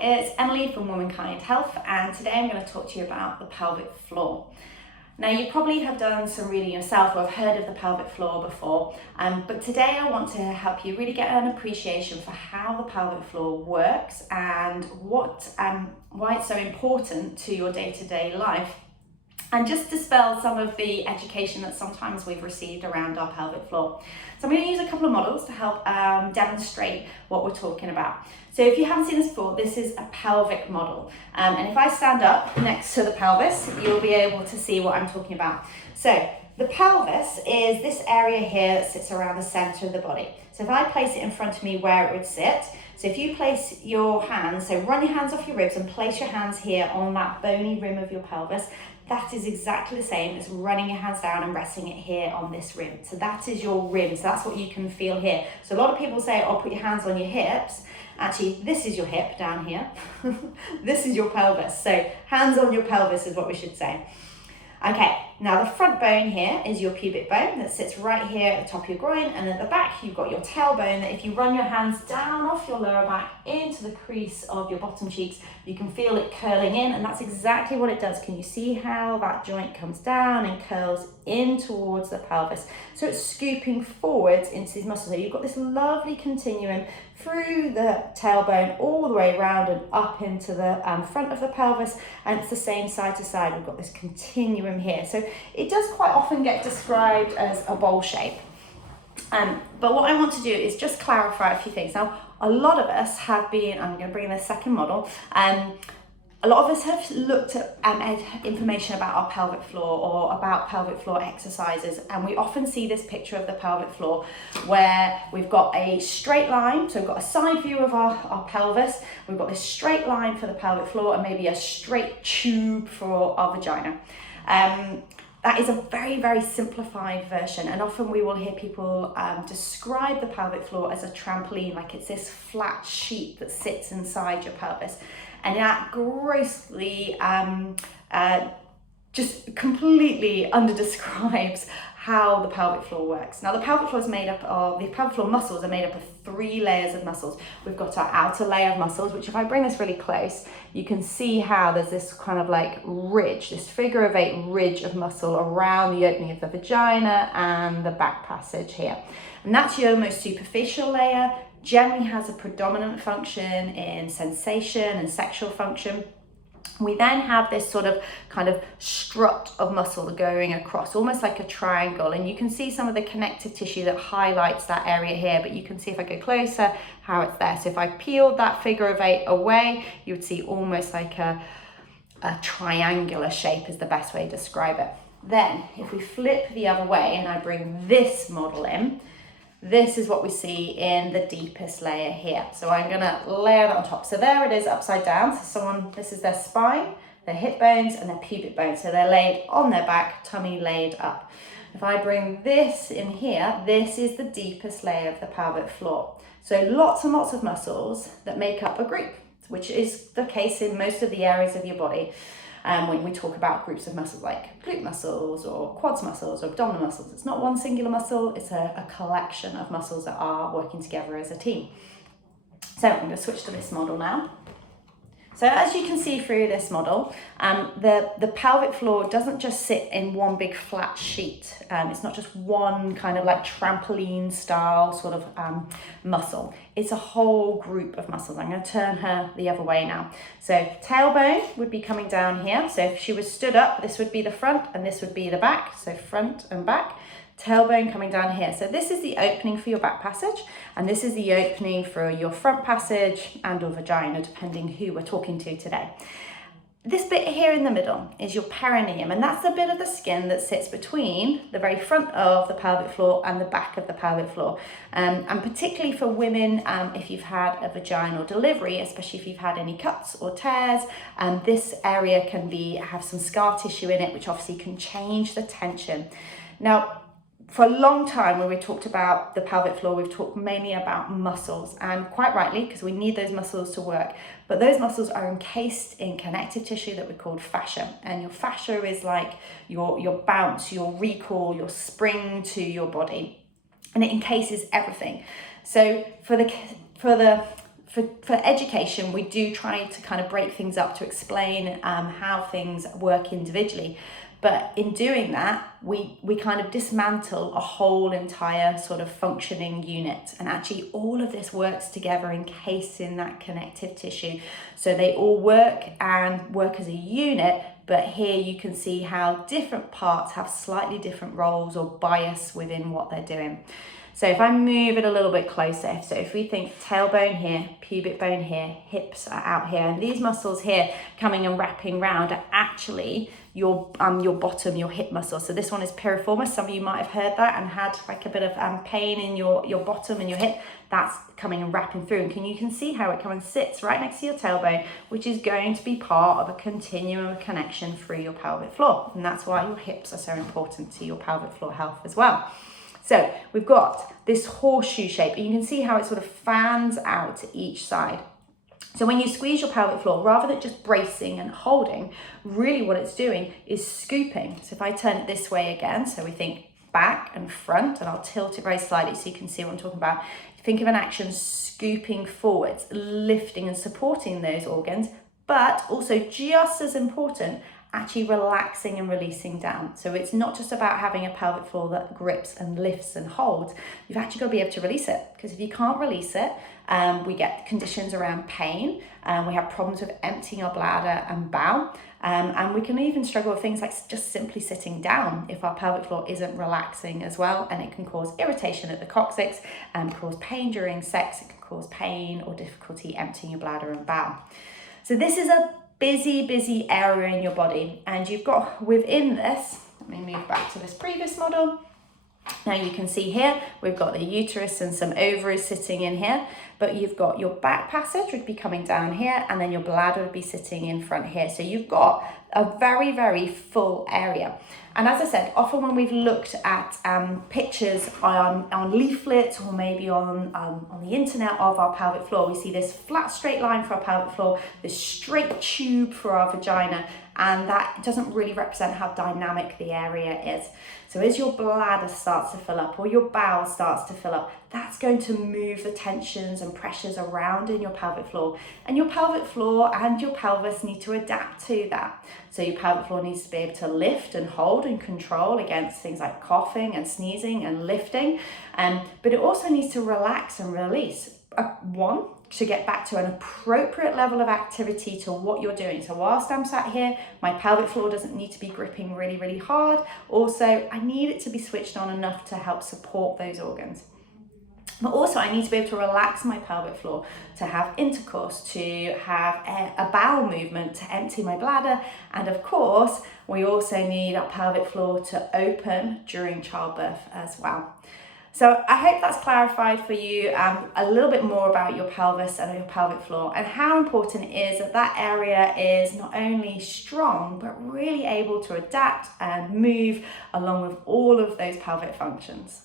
it's Emily from Womankind Health, and today I'm going to talk to you about the pelvic floor. Now, you probably have done some reading yourself or have heard of the pelvic floor before, but today I want to help you really get an appreciation for how the pelvic floor works and why it's so important to your day-to-day life, and just dispel some of the education that sometimes we've received around our pelvic floor. So I'm going to use a couple of models to help demonstrate what we're talking about. So if you haven't seen this before, this is a pelvic model. And if I stand up next to the pelvis, you'll be able to see what I'm talking about. So the pelvis is this area here that sits around the center of the body. So if I place it in front of me where it would sit, so if you place your hands, so run your hands off your ribs and place your hands here on that bony rim of your pelvis, that is exactly the same as running your hands down and resting it here on this rim. So that is your rim. So that's what you can feel here. So a lot of people say, oh, put your hands on your hips. Actually, this is your hip down here. This is your pelvis. So hands on your pelvis is what we should say. Okay, now the front bone here is your pubic bone that sits right here at the top of your groin, and at the back you've got your tailbone that if you run your hands down off your lower back into the crease of your bottom cheeks, you can feel it curling in, and that's exactly what it does. Can you see how that joint comes down and curls in towards the pelvis? So it's scooping forwards into these muscles. So you've got this lovely continuum through the tailbone all the way around and up into the front of the pelvis, and it's the same side to side. We've got this continuum here. So it does quite often get described as a bowl shape. But what I want to do is just clarify a few things. Now, a lot of us have been, I'm going to bring in the second model, a lot of us have looked at information about our pelvic floor or about pelvic floor exercises, and we often see this picture of the pelvic floor where we've got a straight line. So we've got a side view of our pelvis, we've got this straight line for the pelvic floor and maybe a straight tube for our vagina. That is a very, very simplified version, and often we will hear people describe the pelvic floor as a trampoline, like it's this flat sheet that sits inside your pelvis, and that grossly just completely underdescribes how the pelvic floor works. Now, the pelvic floor muscles are made up of 3 layers of muscles. We've got our outer layer of muscles, which if I bring this really close, you can see how there's this kind of like ridge, this figure of 8 ridge of muscle around the opening of the vagina and the back passage here. And that's your most superficial layer, generally has a predominant function in sensation and sexual function. We then have this sort of kind of strut of muscle going across, almost like a triangle, and you can see some of the connective tissue that highlights that area here, but you can see if I go closer how it's there. So if I peeled that figure of 8 away, you would see almost like a triangular shape is the best way to describe it. Then if we flip the other way and I bring this model in, this is what we see in the deepest layer here. So I'm gonna layer that on top. So there it is upside down. So this is their spine, their hip bones and their pubic bones. So they're laid on their back, tummy laid up. If I bring this in here, this is the deepest layer of the pelvic floor. So lots and lots of muscles that make up a group, which is the case in most of the areas of your body. When we talk about groups of muscles like glute muscles or quads muscles or abdominal muscles, it's not one singular muscle, it's a collection of muscles that are working together as a team. So I'm going to switch to this model now. So as you can see through this model, the pelvic floor doesn't just sit in one big flat sheet. It's not just one kind of like trampoline style sort of muscle. It's a whole group of muscles. I'm going to turn her the other way now. So tailbone would be coming down here. So if she was stood up, this would be the front and this would be the back. So front and back. Tailbone coming down here. So this is the opening for your back passage, and this is the opening for your front passage and or vagina, depending who we're talking to today. This bit here in the middle is your perineum, and that's the bit of the skin that sits between the very front of the pelvic floor and the back of the pelvic floor. And particularly for women, if you've had a vaginal delivery, especially if you've had any cuts or tears, this area can have some scar tissue in it, which obviously can change the tension. Now, for a long time when we talked about the pelvic floor, we've talked mainly about muscles, and quite rightly, because we need those muscles to work. But those muscles are encased in connective tissue that we call fascia. And your fascia is like your bounce, your recall, your spring to your body. And it encases everything. So for for education, we do try to kind of break things up to explain how things work individually. But in doing that, we kind of dismantle a whole entire sort of functioning unit. And actually all of this works together encased in that connective tissue. So they all work as a unit, but here you can see how different parts have slightly different roles or bias within what they're doing. So if I move it a little bit closer, so if we think tailbone here, pubic bone here, hips are out here, and these muscles here coming and wrapping round are actually your bottom, your hip muscle. So this one is piriformis. Some of you might have heard that and had like a bit of pain in your bottom and your hip. That's coming and wrapping through. And you can see how it comes and sits right next to your tailbone, which is going to be part of a continuum of connection through your pelvic floor. And that's why your hips are so important to your pelvic floor health as well. So we've got this horseshoe shape, and you can see how it sort of fans out to each side. So when you squeeze your pelvic floor, rather than just bracing and holding, really what it's doing is scooping. So if I turn it this way again, so we think back and front, and I'll tilt it very slightly so you can see what I'm talking about. Think of an action scooping forwards, lifting and supporting those organs, but also just as important, actually relaxing and releasing down. So it's not just about having a pelvic floor that grips and lifts and holds. You've actually got to be able to release it, because if you can't release it, we get conditions around pain, we have problems with emptying our bladder and bowel, and we can even struggle with things like just simply sitting down if our pelvic floor isn't relaxing as well, and it can cause irritation at the coccyx and cause pain during sex. It can cause pain or difficulty emptying your bladder and bowel. So this is a busy area in your body, and you've got within this, let me move back to this previous model. Now you can see here, we've got the uterus and some ovaries sitting in here, but you've got your back passage would be coming down here, and then your bladder would be sitting in front here. So you've got a very full area. And as I said, often when we've looked at pictures on leaflets or maybe on the internet of our pelvic floor, we see this flat straight line for our pelvic floor, this straight tube for our vagina, and that doesn't really represent how dynamic the area is. So as your bladder starts to fill up or your bowel starts to fill up, that's going to move the tensions and pressures around in your pelvic floor. And your pelvic floor and your pelvis need to adapt to that. So your pelvic floor needs to be able to lift and hold and control against things like coughing and sneezing and lifting. But it also needs to relax and release. One, to get back to an appropriate level of activity to what you're doing. So whilst I'm sat here, my pelvic floor doesn't need to be gripping really hard. Also, I need it to be switched on enough to help support those organs. But also I need to be able to relax my pelvic floor, to have intercourse, to have a bowel movement, to empty my bladder. And of course, we also need our pelvic floor to open during childbirth as well. So I hope that's clarified for you a little bit more about your pelvis and your pelvic floor, and how important it is that that area is not only strong, but really able to adapt and move along with all of those pelvic functions.